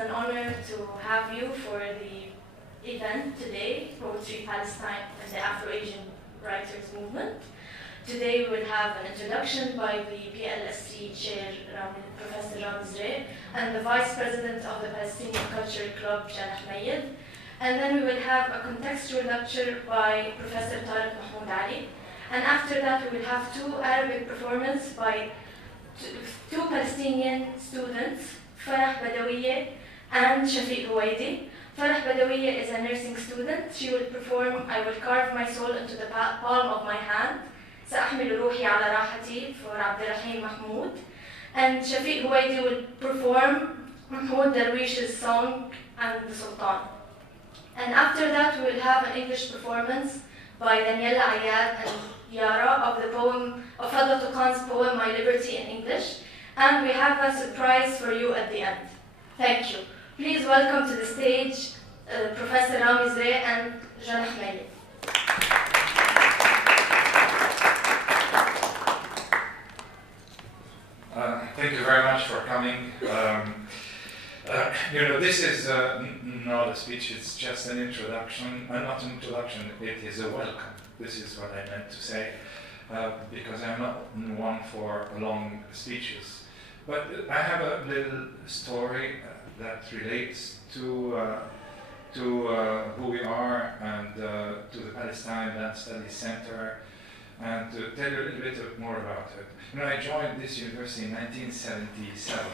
an honor to have you for the event today, Poetry Palestine and the Afro-Asian Writers Movement. Today we will have an introduction by the PLSC Chair, Professor Rami, and the Vice President of the Palestinian Culture Club, Tariq Mehmood Ali. And then we will have a contextual lecture by Professor Tariq Mehmood Ali. And after that we will have two Arabic performances by two Palestinian students, Farah Badawiye and Shafiq Huwaidi. Farah Badawiye is a nursing student. She will perform I Will Carve My Soul into the Palm of My Hand, سأحمل روحي على راحتي for Abdurrahim Mahmoud. And Shafiq Huwaidi will perform Mahmoud Darwish's song and the Sultan. And after that we will have an English performance by Daniela Ayad and Yara of the poem of Fadlatu Khan's poem My Liberty in English. And we have a surprise for you at the end. Thank you. Please welcome to the stage Professor Rami and Janah Mali. Thank you very much for coming. This is not a speech, it's just an introduction, not an introduction, it is a welcome. This is what I meant to say, because I'm not one for long speeches. But I have a little story that relates to who we are and to the Palestine Land Studies Center, and to tell you a little bit more about it. I joined this university in 1977,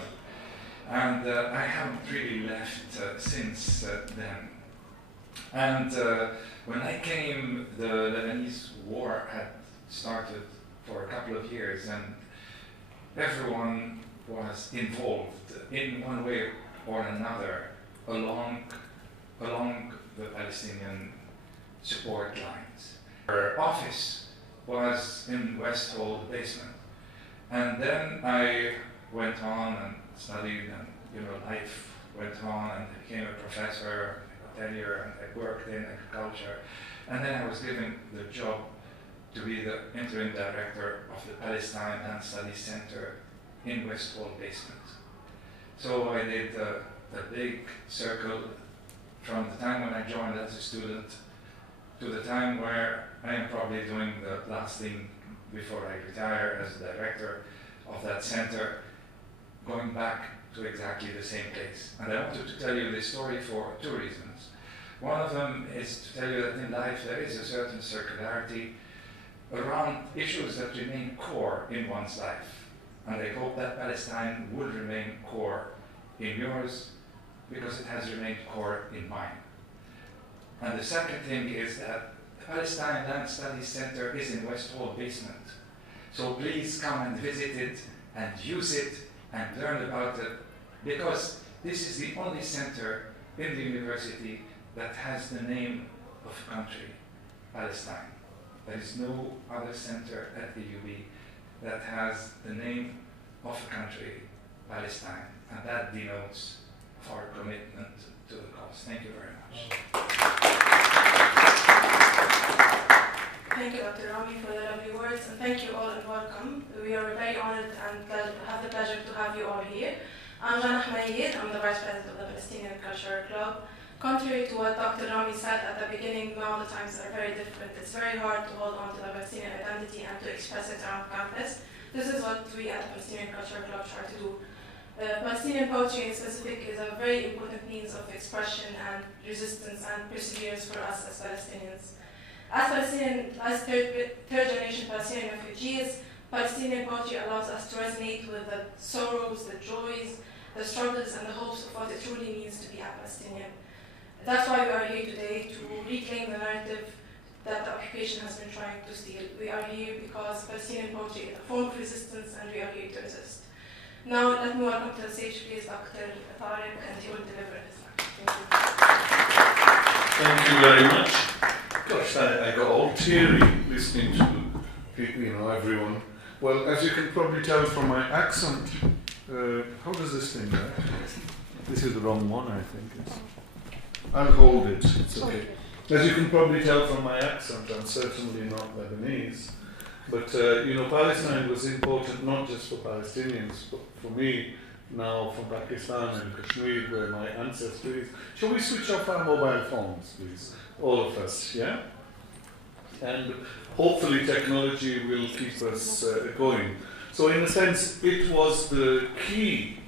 and I haven't really left since then. And when I came, the Lebanese war had started for a couple of years, and everyone was involved in one way or another along the Palestinian support lines. Our office was in West Hall basement. And then I went on and studied, and life went on, and I became a professor, a tenure, and I worked in agriculture. And then I was given the job to be the interim director of the Palestine Land Studies Center in West Hall basement. So I did a big circle from the time when I joined as a student to the time where I am probably doing the last thing before I retire as director of that center, going back to exactly the same place. And I wanted to tell you this story for two reasons. One of them is to tell you that in life there is a certain circularity around issues that remain core in one's life. And I hope that Palestine will remain core in yours, because it has remained core in mine. And the second thing is that the Palestine Land Studies Center is in West Hall basement. So please come and visit it and use it and learn about it, because this is the only center in the university that has the name of a country, Palestine. There is no other center at the UB that has the name of a country, Palestine, and that denotes our commitment to the cause. Thank you very much. Thank you, Dr. Rami, for the lovely words, and thank you all and welcome. We are very honored and have the pleasure to have you all here. I'm Janah Mehmood. I'm the Vice President of the Palestinian Culture Club. Contrary to what Dr. Rami said at the beginning, now the times are very different. It's very hard to hold on to the Palestinian identity and to express it around campus. This is what we at the Palestinian Culture Club try to do. Palestinian poetry in specific is a very important means of expression and resistance and perseverance for us as Palestinians. As third-generation Palestinian refugees, Palestinian poetry allows us to resonate with the sorrows, the joys, the struggles, and the hopes of what it truly means to be a Palestinian. That's why we are here today, to reclaim the narrative that the occupation has been trying to steal. We are here because Palestinian poetry is a form of resistance, and we are here to resist. Now, let me welcome to the stage, please, Dr. Tariq, and he will deliver his lecture. Thank you very much. Gosh, I got all teary listening to everyone. Well, as you can probably tell from my accent, how does this thing work? This is the wrong one, I think. I'll hold it. It's okay. As you can probably tell from my accent, I'm certainly not Lebanese. But, Palestine was important not just for Palestinians, but for me, now from Pakistan and Kashmir, where my ancestry is. Shall we switch off our mobile phones, please? All of us, yeah? And hopefully technology will keep us going. So in a sense, it was the key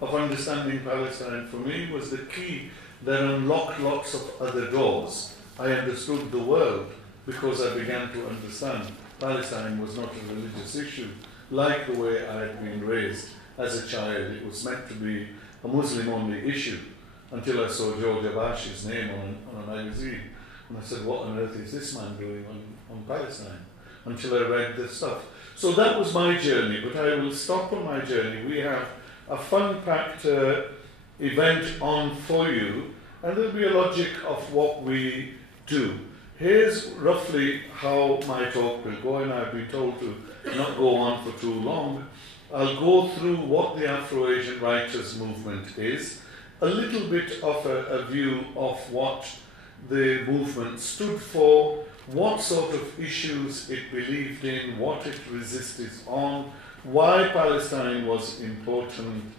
of understanding Palestine for me, was the key that unlocked lots of other doors. I understood the world because I began to understand Palestine was not a religious issue, like the way I had been raised as a child. It was meant to be a Muslim-only issue until I saw George Abash's name on a magazine. And I said, what on earth is this man doing on Palestine? Until I read this stuff. So that was my journey, but I will stop on my journey. We have a fun-packed event on for you, and there'll be a logic of what we do. Here's roughly how my talk will go, and I've been told to not go on for too long. I'll go through what the Afro-Asian Writers movement is, a little bit of a view of what the movement stood for, what sort of issues it believed in, what it resisted on, why Palestine was important,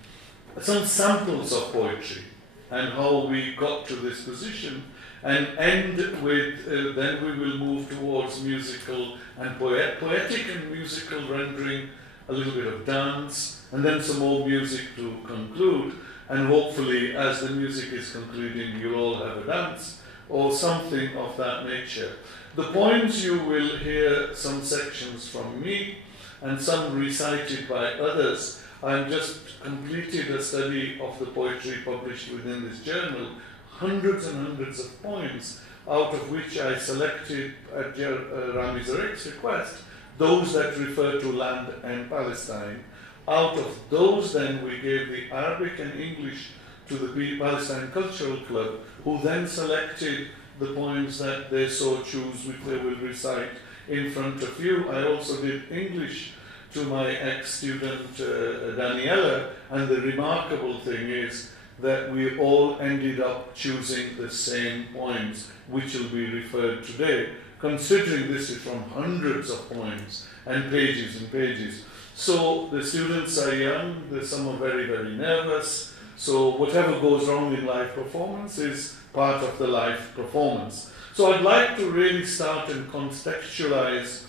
some samples of poetry, and how we got to this position, and end with, then we will move towards musical and poetic and musical rendering, a little bit of dance, and then some more music to conclude, and hopefully as the music is concluding you'll all have a dance, or something of that nature. The poems you will hear some sections from me, and some recited by others. I've just completed a study of the poetry published within this journal, hundreds and hundreds of poems, out of which I selected, at Rami Zarek's request, those that refer to Land and Palestine. Out of those then we gave the Arabic and English to the Palestine Cultural Club, who then selected the poems that they so choose, which they will recite in front of you. I also did English to my ex-student Daniela, and the remarkable thing is that we all ended up choosing the same poems, which will be referred today, considering this is from hundreds of poems and pages and pages. So the students are young, some are very, very nervous, so whatever goes wrong in live performance is part of the live performance. So I'd like to really start and contextualize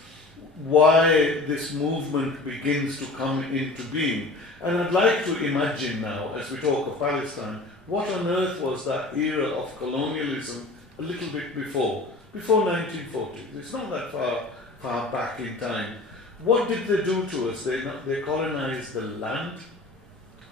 why this movement begins to come into being. And I'd like to imagine now, as we talk of Palestine, what on earth was that era of colonialism a little bit before 1940. It's not that far back in time. What did they do to us? They colonized the land,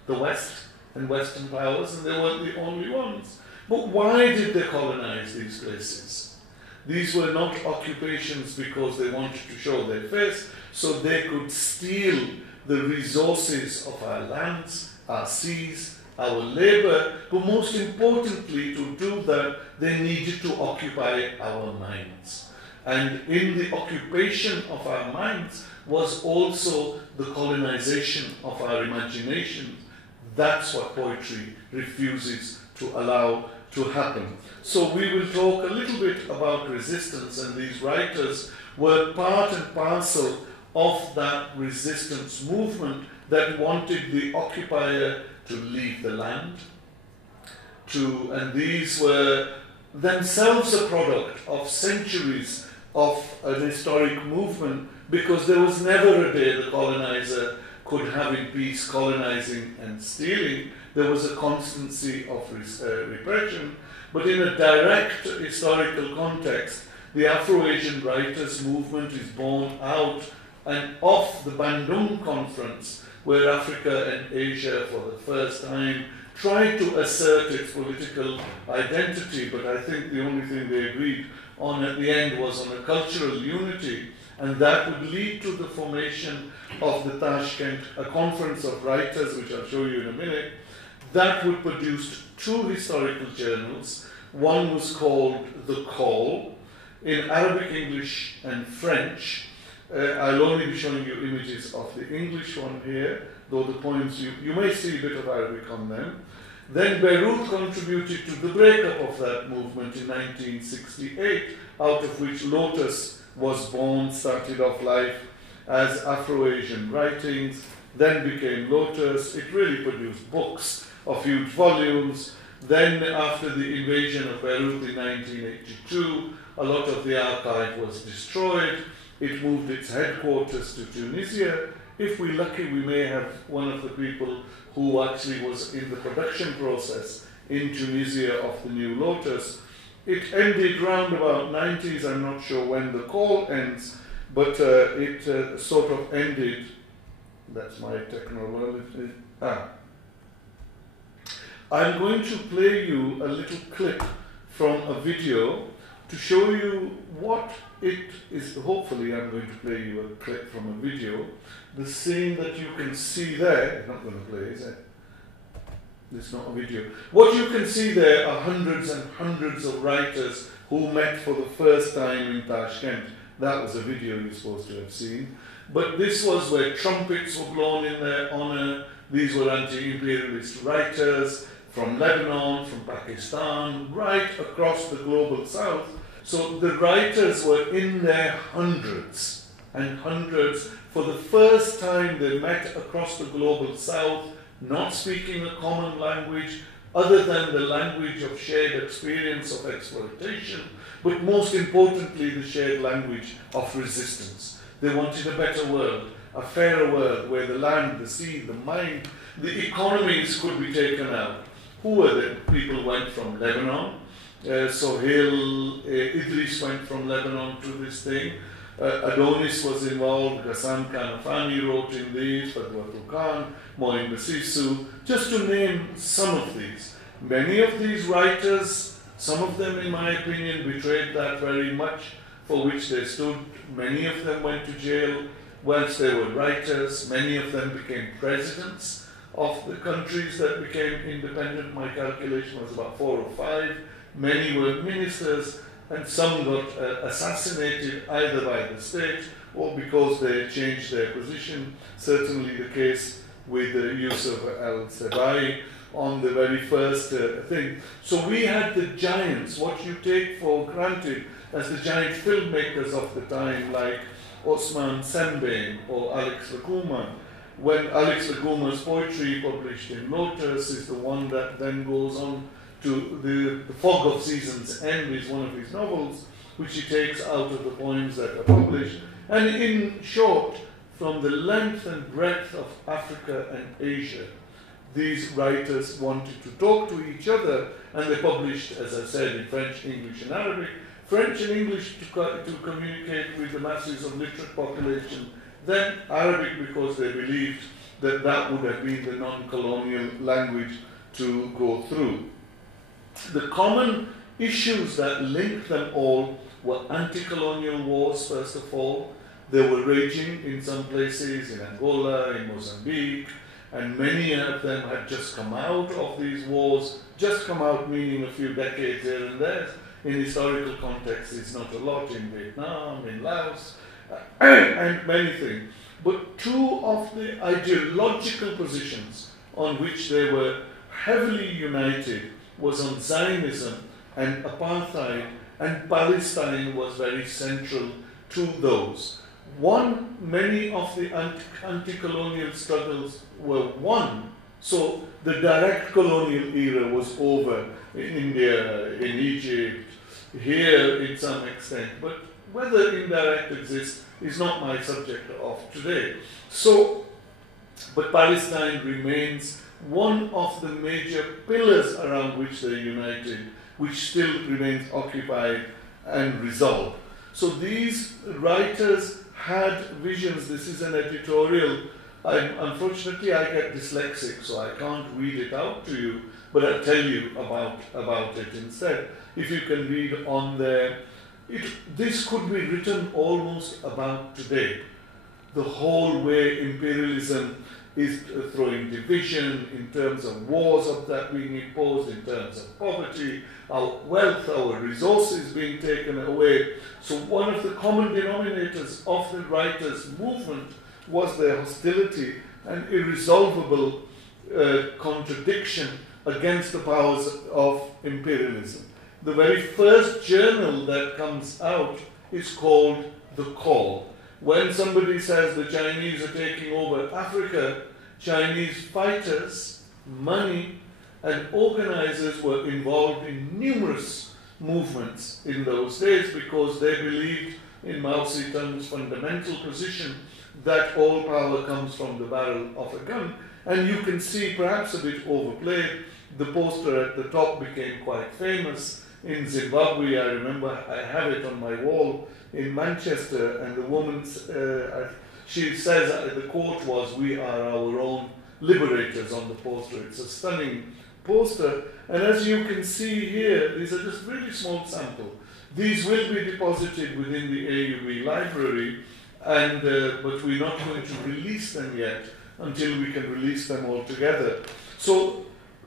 the West and Western powers, and they weren't the only ones. But why did they colonize these places? These were not occupations because they wanted to show their face, so they could steal the resources of our lands, our seas, our labor, but most importantly, to do that, they needed to occupy our minds. And in the occupation of our minds was also the colonization of our imagination. That's what poetry refuses to allow to happen. So we will talk a little bit about resistance, and these writers were part and parcel of that resistance movement that wanted the occupier to leave the land, and these were themselves a product of centuries of an historic movement, because there was never a day the colonizer could have in peace colonizing and stealing. There was a constancy of repression, but in a direct historical context, the Afro-Asian Writers movement is born out and of the Bandung Conference, where Africa and Asia for the first time tried to assert its political identity, but I think the only thing they agreed on at the end was on a cultural unity, and that would lead to the formation of the Taskhent, a conference of writers, which I'll show you in a minute, that would produce two historical journals. One was called The Call, in Arabic, English, and French. I'll only be showing you images of the English one here, though the poems, you may see a bit of Arabic on them. Then Beirut contributed to the breakup of that movement in 1968, out of which Lotus was born, started off life as Afro-Asian Writings, then became Lotus. It really produced books of huge volumes. Then, after the invasion of Beirut in 1982, a lot of the archive was destroyed. It moved its headquarters to Tunisia. If we're lucky, we may have one of the people who actually was in the production process in Tunisia of the new Lotus. It ended round about 90s. I'm not sure when the call ends, but it sort of ended. That's my technology. I'm going to play you a little clip from a video to show you what it is. Hopefully, I'm going to play you a clip from a video. The scene that you can see there, I'm not going to play, is it? It's not a video. What you can see there are hundreds and hundreds of writers who met for the first time in Taskhent. That was a video you're supposed to have seen. But this was where trumpets were blown in their honor. These were anti-imperialist writers from Lebanon, from Pakistan, right across the global south. So the writers were in their hundreds and hundreds. For the first time they met across the global south, not speaking a common language other than the language of shared experience of exploitation, but most importantly the shared language of resistance. They wanted a better world, a fairer world where the land, the sea, the mind, the economies could be taken out. Who were the people who went from Lebanon? Sohail Idris went from Lebanon to this thing. Adonis was involved, Ghassan Kanafani wrote in these, Fatwa Khan, Moin Basisu, just to name some of these. Many of these writers, some of them in my opinion betrayed that very much for which they stood. Many of them went to jail whilst they were writers. Many of them became presidents of the countries that became independent. My calculation was about 4 or 5. Many were ministers, and some got assassinated either by the state or because they changed their position. Certainly the case with Yusuf al-Sabai on the very first thing. So we had the giants, what you take for granted as the giant filmmakers of the time, like Osman Sembene or Alex Laguman. When Alex Laguma's poetry published in Lotus is the one that then goes on to the Fog of Seasons End is one of his novels, which he takes out of the poems that are published. And in short, from the length and breadth of Africa and Asia, these writers wanted to talk to each other, and they published, as I said, in French, English, and Arabic. French and English to communicate with the masses of literate population, then Arabic because they believed that that would have been the non-colonial language to go through. The common issues that linked them all were anti-colonial wars, first of all. They were raging in some places, in Angola, in Mozambique, and many of them had just come out of these wars. Just come out meaning a few decades here and there. In historical context, it's not a lot in Vietnam, in Laos, and many things. But two of the ideological positions on which they were heavily united was on Zionism and apartheid, and Palestine was very central to those. Many of the anti-colonial struggles were won, so the direct colonial era was over in India, in Egypt, here in some extent, but whether indirect exists is not my subject of today. So, but Palestine remains one of the major pillars around which they united, which still remains occupied and resolved. So these writers had visions. This is an editorial. Unfortunately, I get dyslexic, so I can't read it out to you, but I'll tell you about it instead. If you can read on there, this could be written almost about today. The whole way imperialism is throwing division in terms of wars of that being imposed, in terms of poverty, our wealth, our resources being taken away. So one of the common denominators of the writers' movement was their hostility and irresolvable contradiction against the powers of imperialism. The very first journal that comes out is called The Call. When somebody says the Chinese are taking over Africa, Chinese fighters, money, and organizers were involved in numerous movements in those days because they believed in Mao Zedong's fundamental position that all power comes from the barrel of a gun. And you can see, perhaps a bit overplayed, the poster at the top became quite famous. In Zimbabwe, I remember I have it on my wall in Manchester, and the woman, she says, the quote was, "We are our own liberators," on the poster. It's a stunning poster. And as you can see here, these are just really small sample. These will be deposited within the AUB library, and but we're not going to release them yet until we can release them all together. So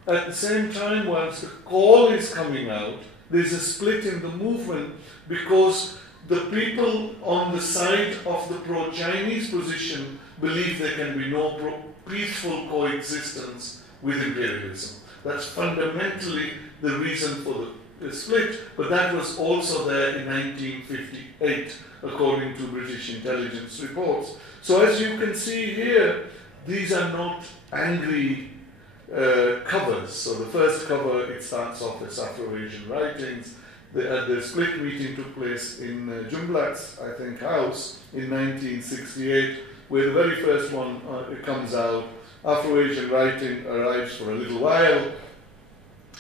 at the same time, whilst the call is coming out, there's a split in the movement because the people on the side of the pro-Chinese position believe there can be no peaceful coexistence with imperialism. That's fundamentally the reason for the split, but that was also there in 1958, according to British intelligence reports. So as you can see here, these are not angry covers. So the first cover, it starts off as Afro-Asian Writings. The split meeting took place in Jumblat's, I think, house in 1968, where the very first one it comes out. Afro-Asian Writing arrives for a little while,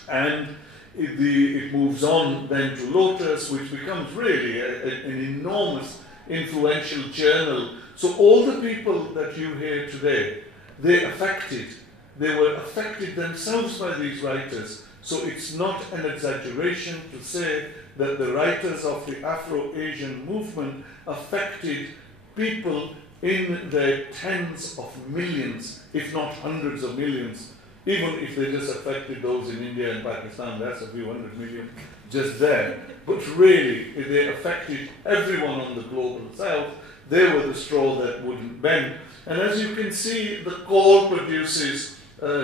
and it moves on then to Lotus, which becomes really an enormous influential journal. So all the people that you hear today, they were affected themselves by these writers. So it's not an exaggeration to say that the writers of the Afro-Asian movement affected people in their tens of millions, if not hundreds of millions. Even if they just affected those in India and Pakistan, that's a few 100 million just there. But really, they affected everyone on the global south. They were the straw that wouldn't bend. And as you can see, the call produces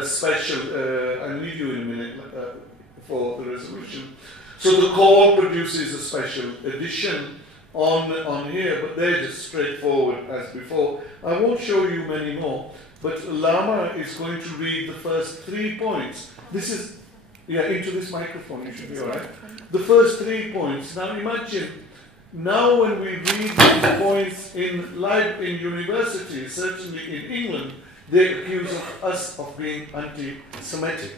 special, I'll leave you in a minute for the resolution. So the call produces a special edition on here, but they're just straightforward as before. I won't show you many more, but Lama is going to read the first 3 points. This is, into this microphone, you should be all right. The first 3 points. Now imagine, now when we read these points in universities, certainly in England, they accuse us of being anti-Semitic.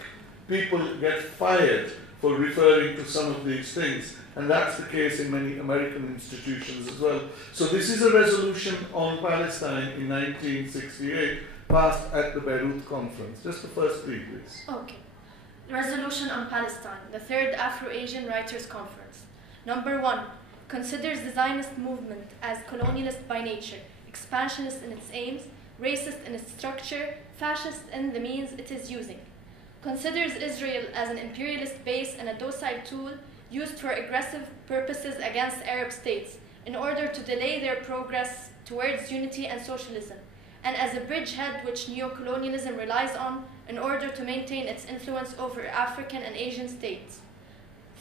People get fired for referring to some of these things, and that's the case in many American institutions as well. So this is a resolution on Palestine in 1968, passed at the Beirut Conference. Just the first 3, please. Okay. Resolution on Palestine, the third Afro-Asian Writers Conference. Number 1, considers the Zionist movement as colonialist by nature, expansionist in its aims, racist in its structure, fascist in the means it is using. Considers Israel as an imperialist base and a docile tool used for aggressive purposes against Arab states in order to delay their progress towards unity and socialism, and as a bridgehead which neocolonialism relies on in order to maintain its influence over African and Asian states.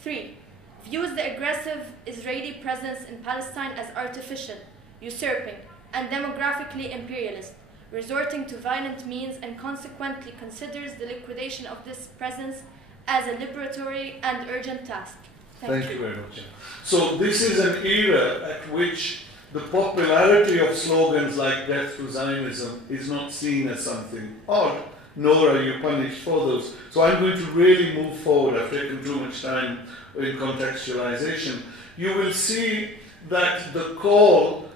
3. Views the aggressive Israeli presence in Palestine as artificial, usurping, and demographically imperialist, resorting to violent means, and consequently considers the liquidation of this presence as a liberatory and urgent task. Thank you very much. So this is an era at which the popularity of slogans like death to Zionism is not seen as something odd, nor are you punished for those. So I'm going to really move forward. I've taken too much time in contextualization. You will see that the call,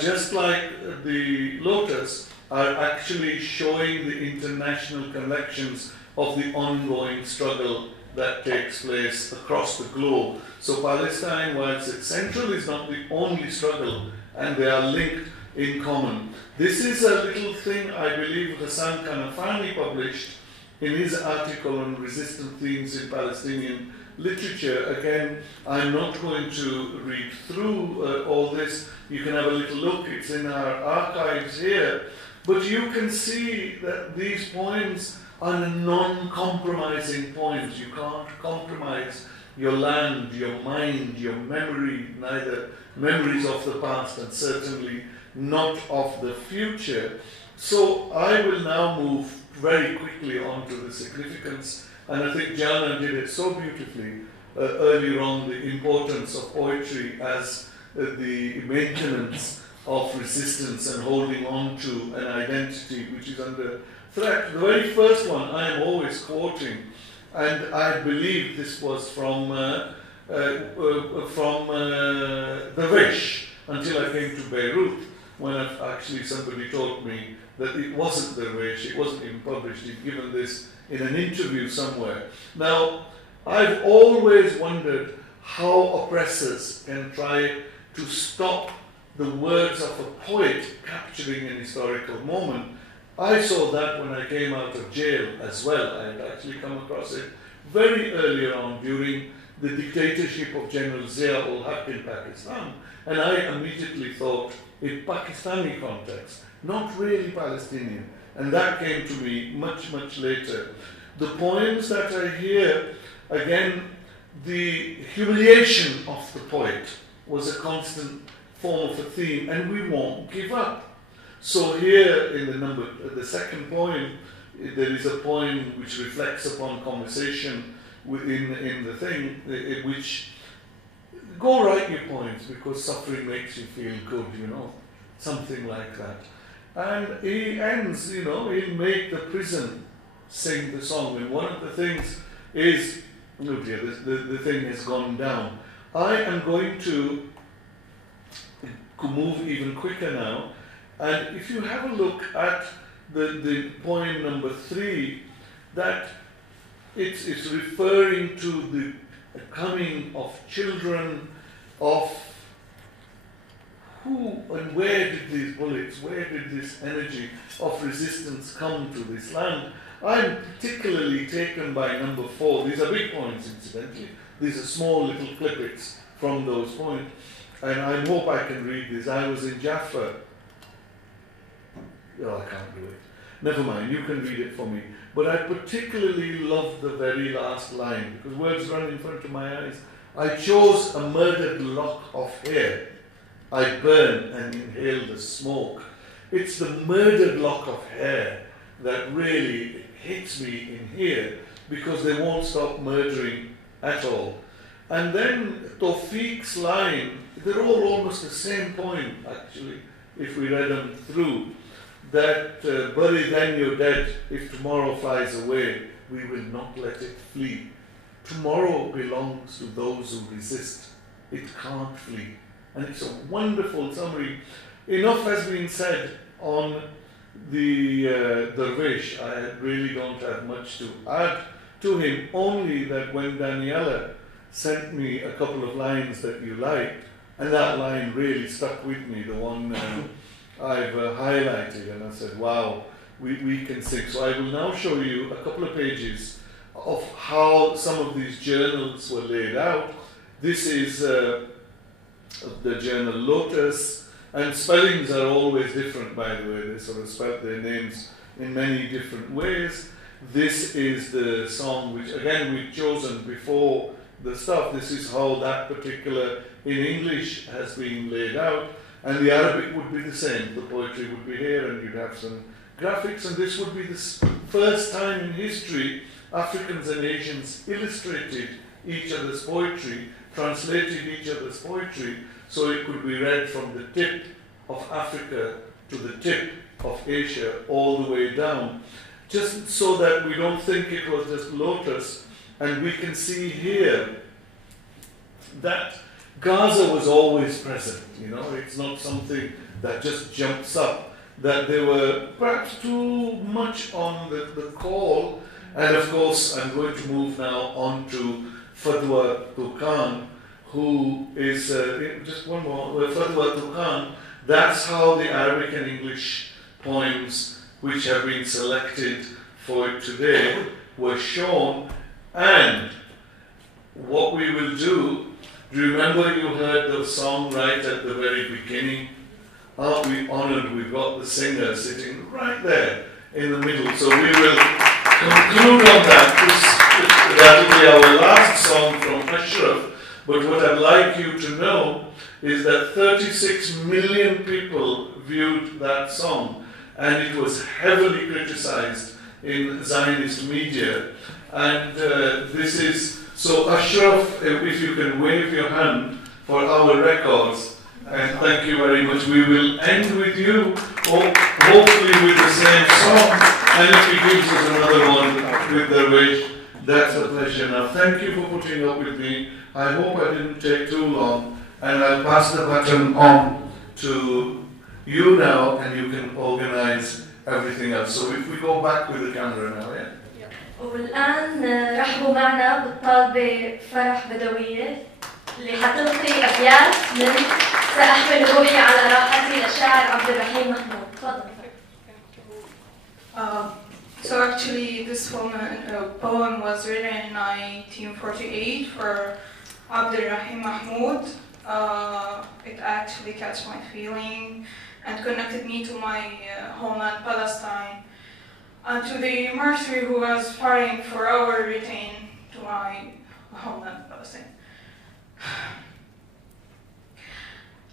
just like the Lotus, are actually showing the international connections of the ongoing struggle that takes place across the globe. So Palestine, whilst it's central, is not the only struggle, and they are linked in common. This is a little thing I believe Hassan Kanafani published in his article on resistant themes in Palestinian literature. Again, I'm not going to read through all this. You can have a little look. It's in our archives here. But you can see that these poems are non-compromising poems. You can't compromise your land, your mind, your memory, neither memories of the past and certainly not of the future. So I will now move very quickly on to the significance, and I think Jana did it so beautifully earlier on, the importance of poetry as the maintenance of resistance and holding on to an identity which is under threat. The very first one I am always quoting, and I believe this was from Daraja until I came to Beirut, when actually somebody told me that it wasn't Daraja, it wasn't even published, he'd given this in an interview somewhere. Now, I've always wondered how oppressors can try to stop the words of a poet capturing an historical moment. I saw that when I came out of jail as well. I had actually come across it very early on during the dictatorship of General Zia-ul-Haq in Pakistan. And I immediately thought, in Pakistani context, not really Palestinian. And that came to me much, much later. The poems that I hear, again, the humiliation of the poet was a constant form of a theme, and we won't give up. So here in the second poem, there is a poem which reflects upon conversation in the thing, which, go write your poems because suffering makes you feel good, you know, something like that. And he ends, you know, he'll make the prison sing the song, and one of the things is, oh dear, the thing has gone down. I am going to move even quicker now, and if you have a look at the poem number 3, that it's referring to the coming of children, of who and where did these bullets, where did this energy of resistance come to this land. I'm particularly taken by number 4. These are big points, incidentally. These are small little clippings from those points. And I hope I can read this. I was in Jaffa. Oh, I can't do it. Never mind, you can read it for me. But I particularly love the very last line, because words run in front of my eyes. I chose a murdered lock of hair. I burn and inhale the smoke. It's the murdered lock of hair that really hits me in here, because they won't stop murdering at all. And then Tawfiq's line, they're all almost the same point, actually, if we read them through, that bury then your dead, if tomorrow flies away, we will not let it flee. Tomorrow belongs to those who resist. It can't flee. And it's a wonderful summary. Enough has been said on the Darwish. I really don't have much to add to him, only that when Daniela sent me a couple of lines that you liked, and that line really stuck with me, the one I've highlighted, and I said, wow, we can sing. So I will now show you a couple of pages of how some of these journals were laid out. This is the journal Lotus, and spellings are always different, by the way. They sort of spell their names in many different ways. This is the song which, again, we've chosen before the stuff. This is how that particular, in English, has been laid out. And the Arabic would be the same. The poetry would be here, and you'd have some graphics. And this would be the first time in history Africans and Asians illustrated each other's poetry, translated each other's poetry, so it could be read from the tip of Africa to the tip of Asia, all the way down. Just so that we don't think it was just Lotus. And we can see here that Gaza was always present, you know, it's not something that just jumps up, that they were perhaps too much on the call. And of course, I'm going to move now on to Fatwa Tukan, who is, just one more, Fatwa Tukan. That's how the Arabic and English poems which have been selected for today were shown. And what we will do, you remember you heard the song right at the very beginning? Aren't we honored we've got the singer sitting right there in the middle? So we will conclude on that. That will be our last song from Ashraf. But what I'd like you to know is that 36 million people viewed that song, and it was heavily criticized in Zionist media. And this is, so Ashraf, if you can wave your hand for our records, and thank you very much. We will end with you, hopefully with the same song, and if he gives us another one with the wish, that's a pleasure. Now, thank you for putting up with me. I hope I didn't take too long, and I'll pass the baton on to you now, and you can organize everything else. So if we go back with the camera now, yeah? والآن رحبوا معنا بالطالبة فرح بدوية اللي حتلقي أبيات من سأحمل روحي على راحتي للشاعر عبد الرحيم محمود. تفضل. So actually this poem was written in 1948 for Abdul-Rahim Mahmoud. It actually catch my feeling and connected me to my homeland Palestine and to the martyr who was fighting for our return to my homeland Palestine.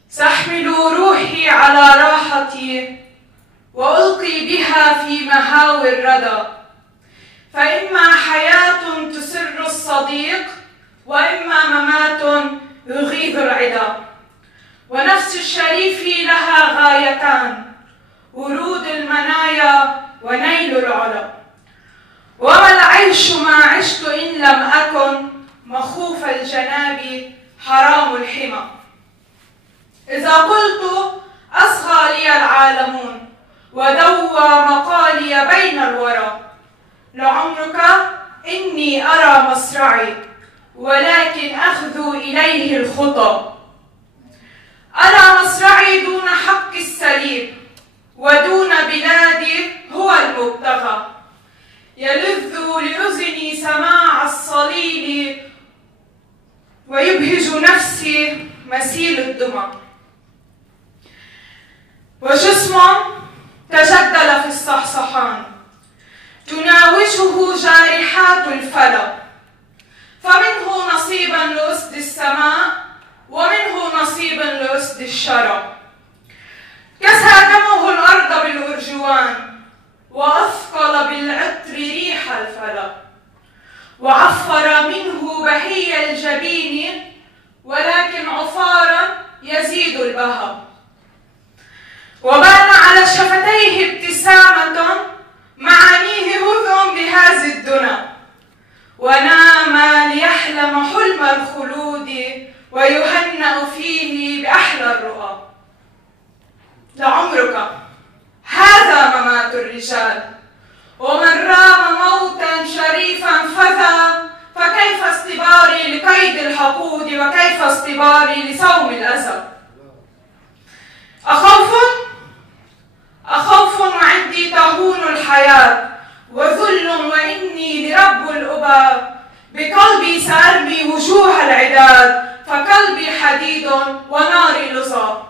سأحمل روحي على راحتي وألقي بها في مهاوي الردى فإما حياة تسر الصديق وإما ممات يغيظ العدا ونفس الشريف لها غايتان ورود المنايا ونيل العلا وما العيش ما عشت إن لم أكن مخوف الجناب حرام الحمى إذا قلت أصغى لي العالمون ودوى مقالي بين الورى لعمرك إني أرى مصرعي ولكن أخذو إليه الخطى أرى مصرعي دون حق السليب ودون بلادي هو المبتغى يلذ لأذني سماع الصليل ويبهج نفسي مسيل الدمى وجسم تجدل في الصحصحان تناوشه جارحات الفلا فمنه نصيبا لأسد السماء ومنه نصيبا لأسد الشرى كسى دمه الأرض بالأرجوان وأثقل بالعطر ريح الفلا وعفر منه بهي الجبين ولكن عفارا يزيد البهى وبان على شفتيه ابتسامة معانيه هذ بهذا الدنا ونام ليحلم حلم الخلود ويهنأ فيه بأحلى الرؤى لعمرك هذا ممات الرجال ومن رام موتا شريفا فذا فكيف اصطباري لقيد الحقود وكيف اصطباري لصوم الأسى أخوف وعندي تهون الحياة وذل وإني لرب الأباب بقلبي سأرمي وجوه العداد فقلبي حديد وناري لظى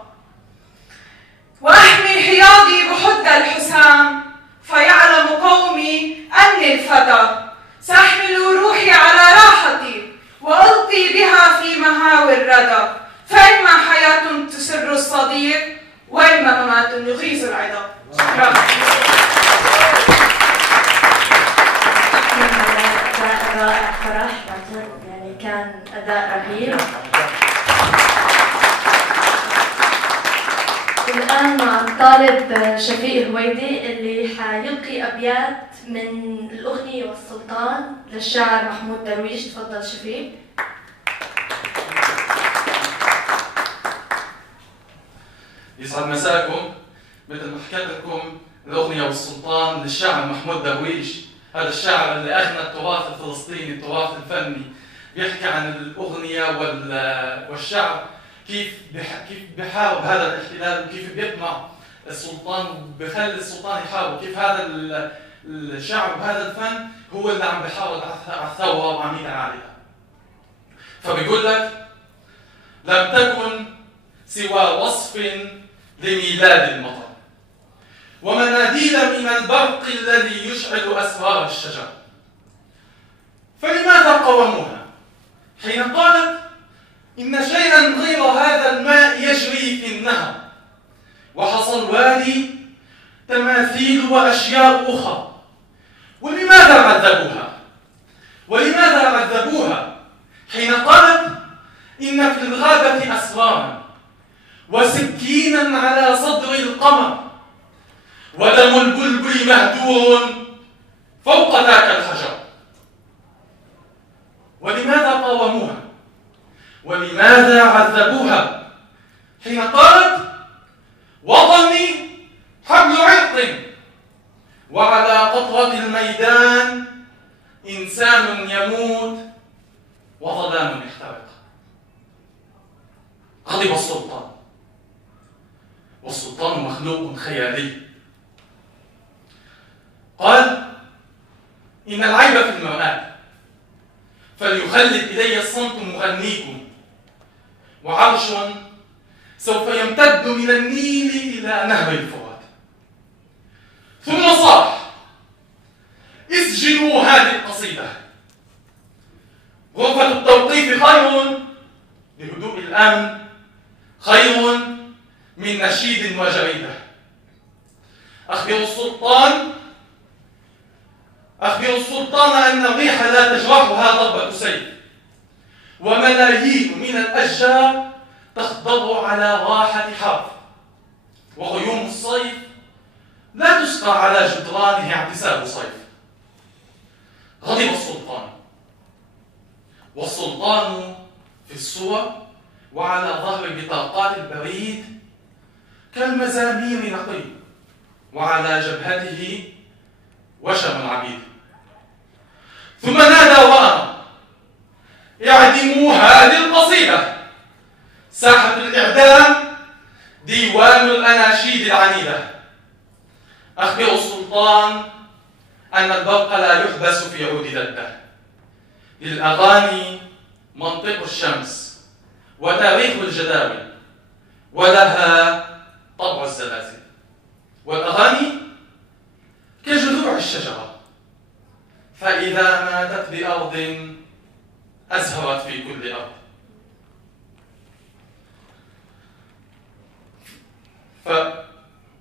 وأحمي حياضي بحد الحسام فيعلم قومي أني الفتى سأحمل روحي على راحتي وألقي بها في مهاوي الردى فإما حياة تسر الصديق وإما ممات يغيظ العدا. شكرا. رائع فرح يعني كان أداء رهيب. والآن مع الطالب شفيق الهويدي اللي حيلقي أبيات من الأغنية والسلطان للشاعر محمود درويش. تفضل شفيق. يسعد مساكم. مثل ما حكيت لكم الأغنية والسلطان للشاعر محمود درويش، هذا الشاعر اللي أغنى التراث الفلسطيني، التراث الفني، بيحكي عن الأغنية والشعر كيف بيحارب هذا الاحتلال وكيف بيقمع السلطان وبيخلي السلطان يحارب، كيف هذا الشعر وهذا الفن هو اللي عم بيحارب على الثورة وعم يدعي عليها. فبيقول لك: لم تكن سوى وصف لميلاد المطر ومناديل من البرق الذي يشعل أسرار الشجر، فلماذا قاوموها حين قالت إن شيئا غير هذا الماء يجري في النهر وحصل والي تماثيل وأشياء أخرى. ولماذا عذبوها؟ ولماذا عذبوها حين قالت إن في الغابة أسرارا وسكينا على صدر القمر ودم البلبل مهدور فوق ذاك الحجر؟ ولماذا قاوموها؟ ولماذا عذبوها حين قالت وطني حبل عرق وعلى قطرة الميدان إنسان يموت وظلام يحترق؟ غضب السلطان، والسلطان مخلوق خيالي. قال إن العيب في المرآة فليخلد إلي الصمت مغنيكم، وعرش سوف يمتد من النيل إلى نهر الفرات. ثم صاح اسجنوا هذه القصيدة، غرفة التوقيف خير لهدوء الأمن، خير من نشيد وجريدة. أخبروا السلطان أن الريح لا تجرحها ضربة سيف، وملايين من الأشجار تخضر على راحة حرب، وغيوم الصيف لا تسقى على جدرانه اعتساب صيف. غضب السلطان، والسلطان في الصور وعلى ظهر بطاقات البريد كالمزامير نقي، وعلى جبهته وشم العبيد. ثم نادى وأمر اعدموا هذه القصيدة. ساحة الإعدام ديوان الأناشيد العنيدة. أخبروا السلطان أن البرق لا يحبس في عود دده. للأغاني منطق الشمس وتاريخ الجداول، ولها طبع الزلازل. والأغاني كجذوع الشجرة، فإذا ماتت بأرض أزهرت في كل أرض.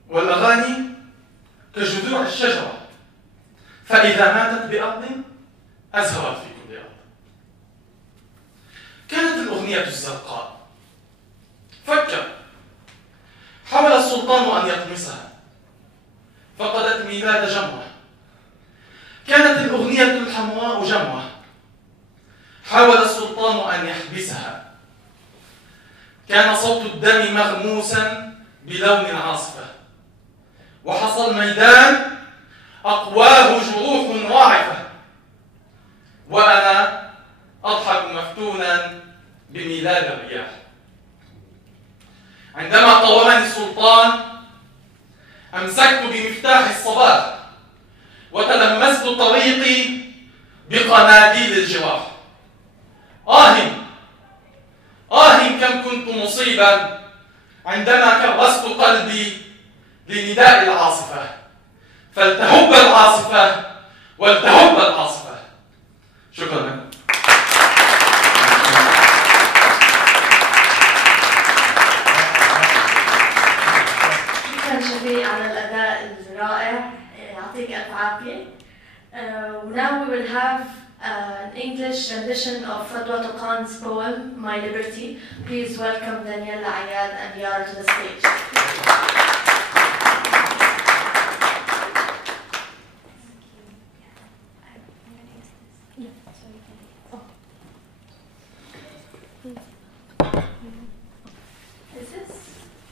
والأغاني كجذوع الشجرة، فإذا ماتت بأرض أزهرت في كل أرض. كانت الأغنية الزرقاء. فكر، حاول السلطان أن يطمسها، فقدت ميلاد جمرة. كانت الأغنية الحمراء جمرة، حاول السلطان أن يحبسها. كان صوت الدم مغموسا بلون عاصفة، وحصى الميدان أقواه جروح راعفة، وأنا أضحك مفتونا بميلاد الرياح. عندما قاومني السلطان أمسكت بمفتاح الصباح وتلمست طريقي بقناديل الجراح. كم كنت مصيبا عندما كرست قلبي لنداء العاصفة، فلتهب العاصفة ولتهب العاصفة. شكرا لكم. شكرا شفيق على الأداء الرائع، يعطيك ألف عافية. Now we will have an English rendition of Fadwa Toqan's poem, My Liberty. Please welcome Daniela Ayad and Yara to the stage.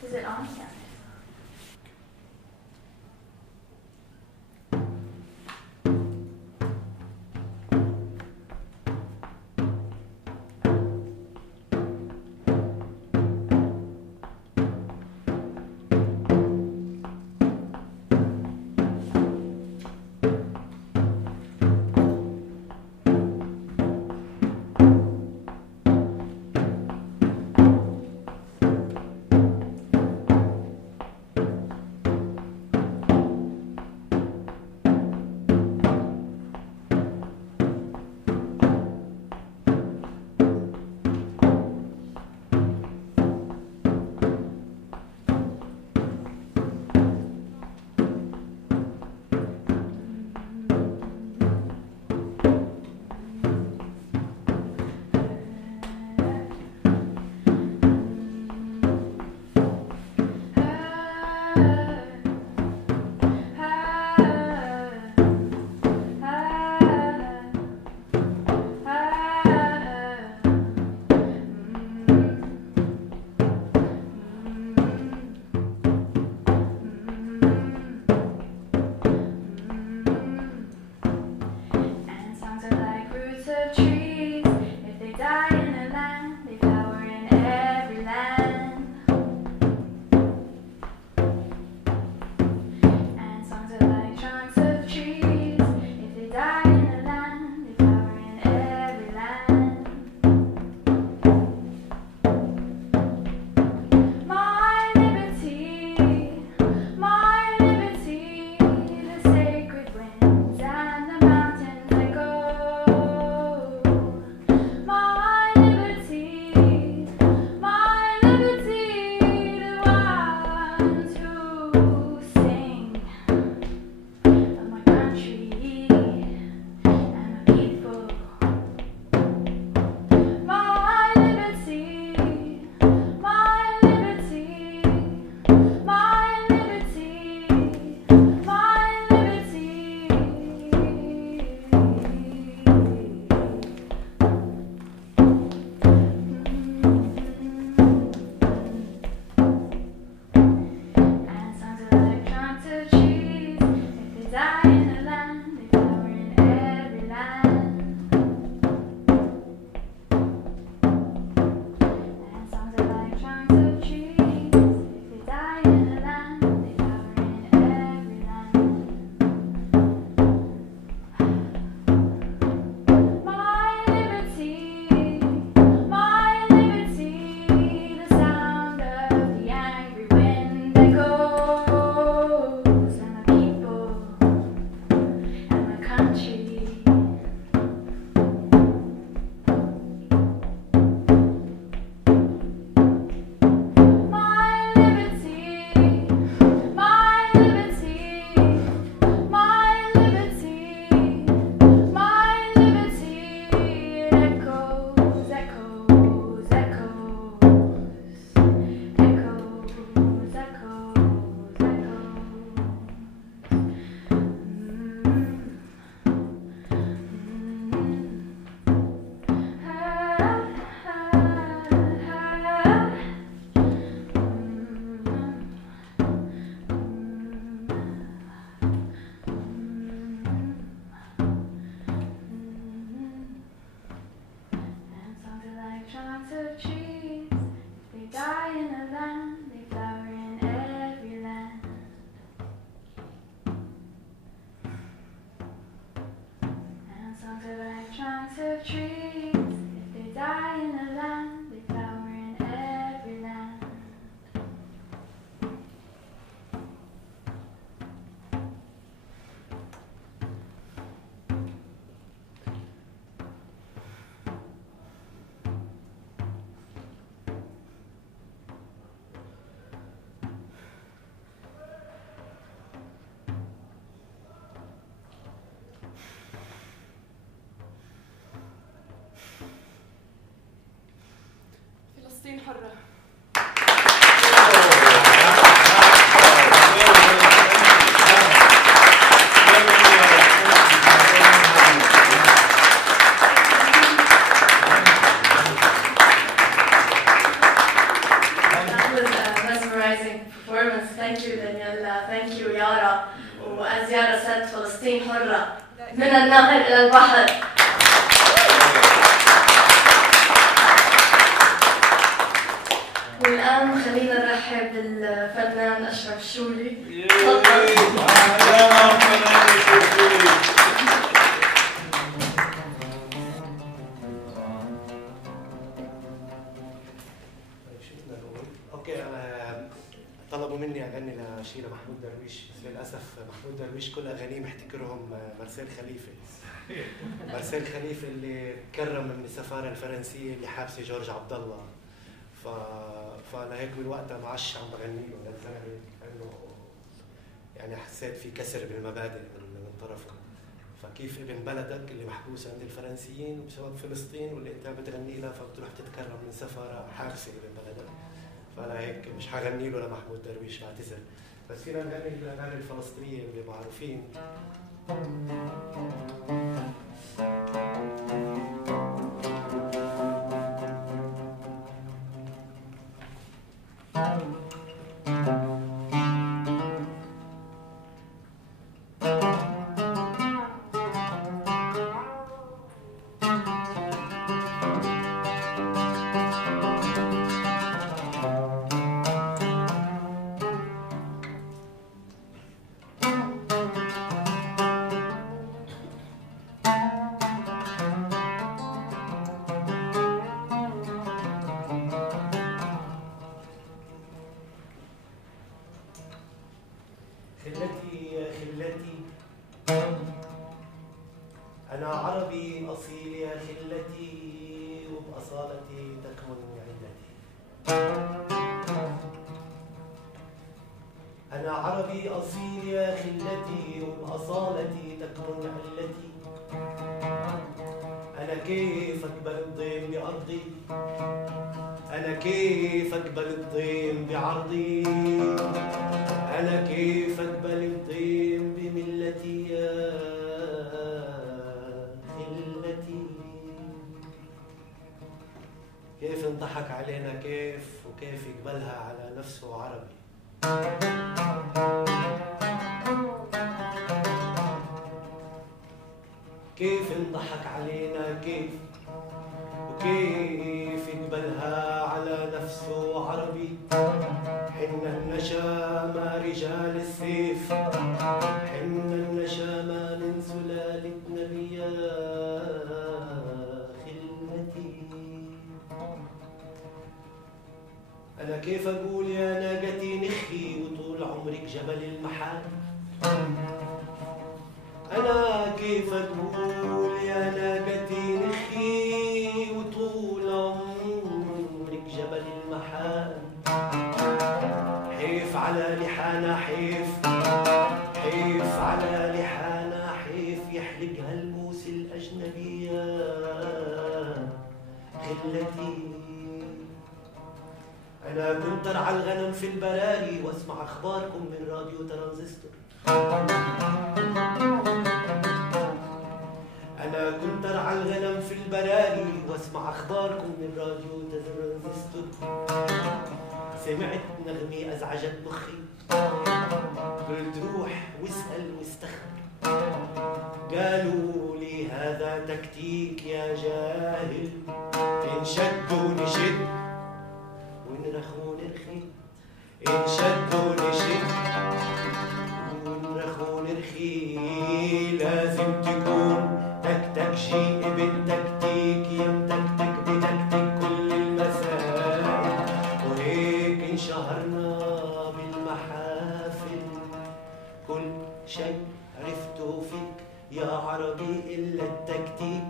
Is it on? Yeah. trunks of trees. If they die in a land, they flower in every land. And songs are like trunks of trees. If they die in a land, they flower in every land. فلسطين حرة. That was a mesmerizing performance. Thank you, Daniela. Thank you, Yara. وأز يارا said, فلسطين حرة من النهر إلى البحر. والآن خلينا نرحب بالفنان أشرف شولي. اوكي انا طلبوا مني اغني لشيء لمحمود درويش، بس للاسف محمود درويش كل اغانيه محتكرهم مرسال خليفه. مرسال خليفه اللي كرم من السفاره الفرنسيه اللي حابسه جورج عبد الله. فلهيك من وقتها ما عادش عم بغني له للزلمه، انه يعني حسيت في كسر بالمبادئ من طرفه. فكيف ابن بلدك اللي محبوس عند الفرنسيين بسبب فلسطين واللي انت بتغني لها فبتروح تتكرم من سفاره حابسه ابن بلدك. فلهيك مش حغني له لمحمود درويش، بعتذر. بس فينا نغني الاغاني الفلسطينيه اللي معروفين. خلتي يا خلتي أنا عربي أصيل يا خلتي وبأصالتي تكمن علتي. أنا عربي أصيل يا خلتي وبأصالتي تكمن علتي. أنا كيف أقبل الضيم بأرضي، أنا كيف أقبل الضيم بعرضي، أنا كيف أقبل الضيم بملتي يا خلتي. كيف انضحك علينا كيف، وكيف يقبلها على نفسه عربي. كيف انضحك علينا كيف، وكيف يقبلها على نفسه عربي. حنا النشامى رجال السيف، حنا النشامى من سلالتنا يا خلتي. أنا كيف أقول يا ناقتي نخي وطول عمرك جبل المحال. أنا كيف أقول يا ناقتي نخي وطول عمرك جبل المحال. حيف على لحانا حيف، حيف على لحانا حيف يحلقها الموس الأجنبي يا خلتي. أنا كنت أرعى الغنم في البراري وأسمع أخباركم من راديو ترانزستور. أنا كنت أرعى الغنم في البراري وأسمع أخباركم من راديو ترانزستور. سمعت نغمة أزعجت مخي، قلت روح واسأل واستخبر. قالوا لي هذا تكتيك يا جاهل، انشد ونشد ونرخ ونرخي انشد ونشد ونرخ ونرخي لازم تكون تكتك شيء بالتكتيك يمتكتك بتكتك كل المسائل وهيك انشهرنا بالمحافل كل شيء عرفته فيك يا عربي إلا التكتيك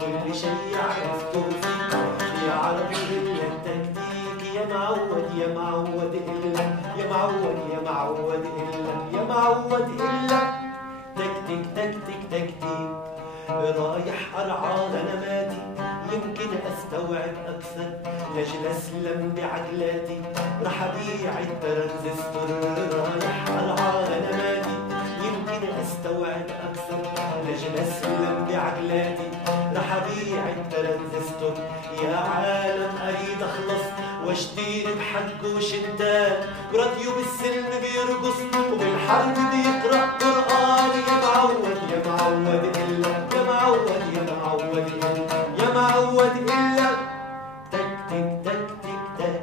كل شيء عرفته فيك يا عربي إلا التكتيك يا معود يا معود إلا يا معود يا معود إلا يا معود إلا تكتيك تكتيك تكتيك رايح أرعى غنماتي يمكن أستوعب أكثر لأجل أسلم بعقلاتي رح أبيع الترانزستور رايح أرعى غنماتي يمكن أستوعب أكثر لأجل أسلم بعقلاتي رح أبيع الترانزستور يا عالم أريد أخلص واشتري بحق وشداد وراديو بالسلم بيرقص وبالحرب بيقرأ قرآن يا معود يا معود إلا يا معود يا معود إلا يا معود إلا تكتك تكتك تكتك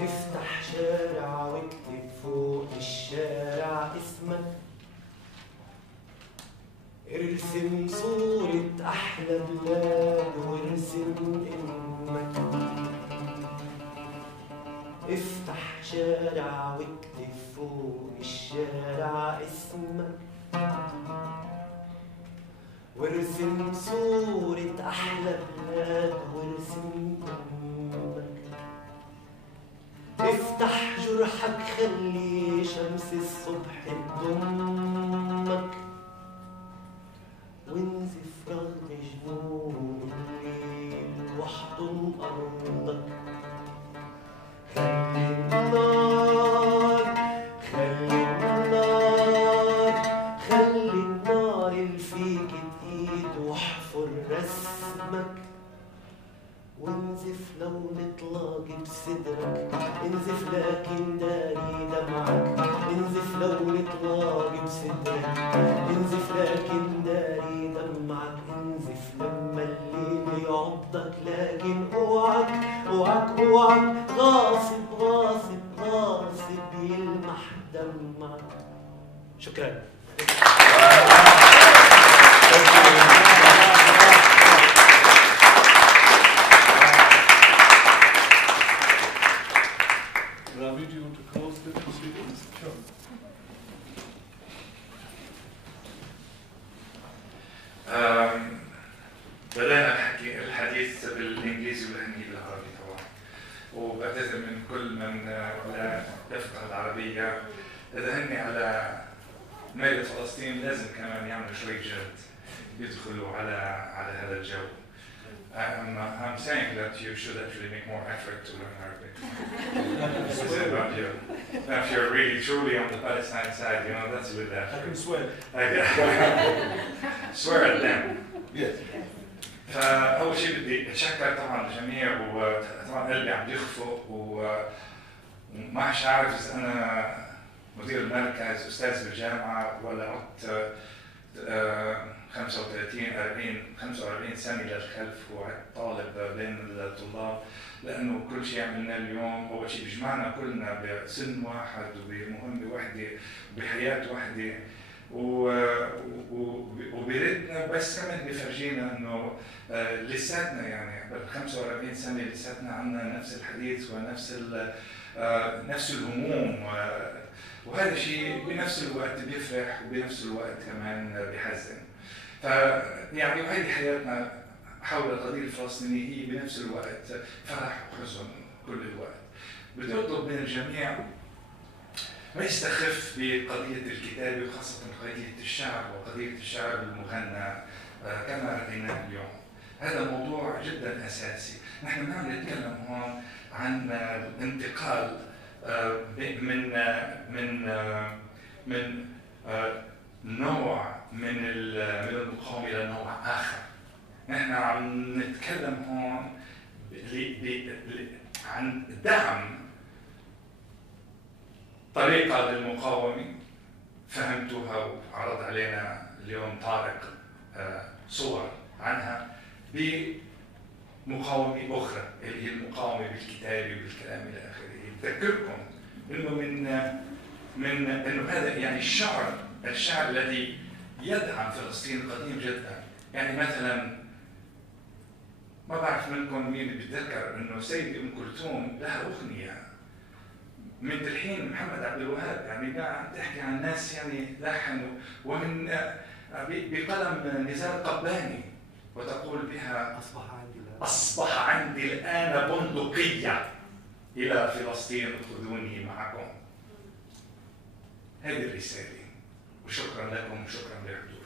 افتح شارع واكتب فوق الشارع اسمك ارسم صورة أحلى بلاد وارسم إمك افتح شارع واكتب فوق الشارع اسمك وارسم صورة أحلى بلاد وارسم إمك افتح جرحك خلي شمس الصبح تضمك وانزف رغم جنون الليل واحضن أرضك خلي النار خلي النار خلي النار اللي فيك تقيد واحفر رسمك وانزف لو نطلاق بصدرك انزف لكن داري دمعك انزف لو نطلاق بصدرك انزف لكن داري دمعك انزف لما الليل يعضك لكن اوعك اوعك اوعك غاصب غاصب غاصب يلمح دمعك شكرا Ravi, do you want to close the proceedings? Sure. بدأنا الحديث بالإنجليزي والهندي بالعربي طبعا وبعتذر من كل من لا يفقه العربية إذا هني على ميلة فلسطين لازم كمان يعملوا شوي جهد يدخلوا على هذا الجو. I'm saying that you should actually make more effort to learn Arabic. This is about you. If you're really truly on the Palestine side, you know, that's with that. I can swear. Swear at them. Yes. فأول شيء بدي أتشكر طبعا الجميع وطبعا قلبي عم يخفق وما عادش عارف إذا أنا مدير المركز أستاذ بالجامعة ولا عدت 45 سنة للخلف وعدت طالب بين الطلاب لأنه كل شيء عملناه اليوم أول شيء بيجمعنا كلنا بسن واحد وبمهمة واحدة وبحياة واحدة وبيردنا بس كمان بيفرجينا انه لساتنا يعني بال 45 سنه لساتنا عندنا نفس الحديث ونفس نفس الهموم وهذا شيء بنفس الوقت بيفرح وبنفس الوقت كمان بيحزن. فيعني وهذه حياتنا حول القضيه الفلسطينيه هي بنفس الوقت فرح وحزن كل الوقت. بدي اطلب من الجميع ما يستخف بقضية الكتابة وخاصة قضية الشعر وقضية الشعر المغنى كما رأيناه اليوم. هذا موضوع جدا أساسي. نحن نعم نتكلم هون عن انتقال من نوع من المقاومة إلى نوع آخر. نحن عم نتكلم هون عن دعم طريقة للمقاومة فهمتوها وعرض علينا اليوم طارق صور عنها، بمقاومة أخرى اللي هي المقاومة بالكتابة والكلام إلى آخره. بذكركم إنه هذا يعني الشعر الذي يدعم فلسطين قديم جدا. يعني مثلا ما بعرف منكم مين بيتذكر إنه سيدة أم كلثوم لها أغنية من تلحين محمد عبد الوهاب، يعني عم تحكي عن ناس يعني لحنوا ومن بقلم نزار قباني، وتقول بها أصبح عندي الآن بندقية إلى فلسطين خذوني معكم. هذه الرسالة، وشكرا لكم وشكرا لحضوركم.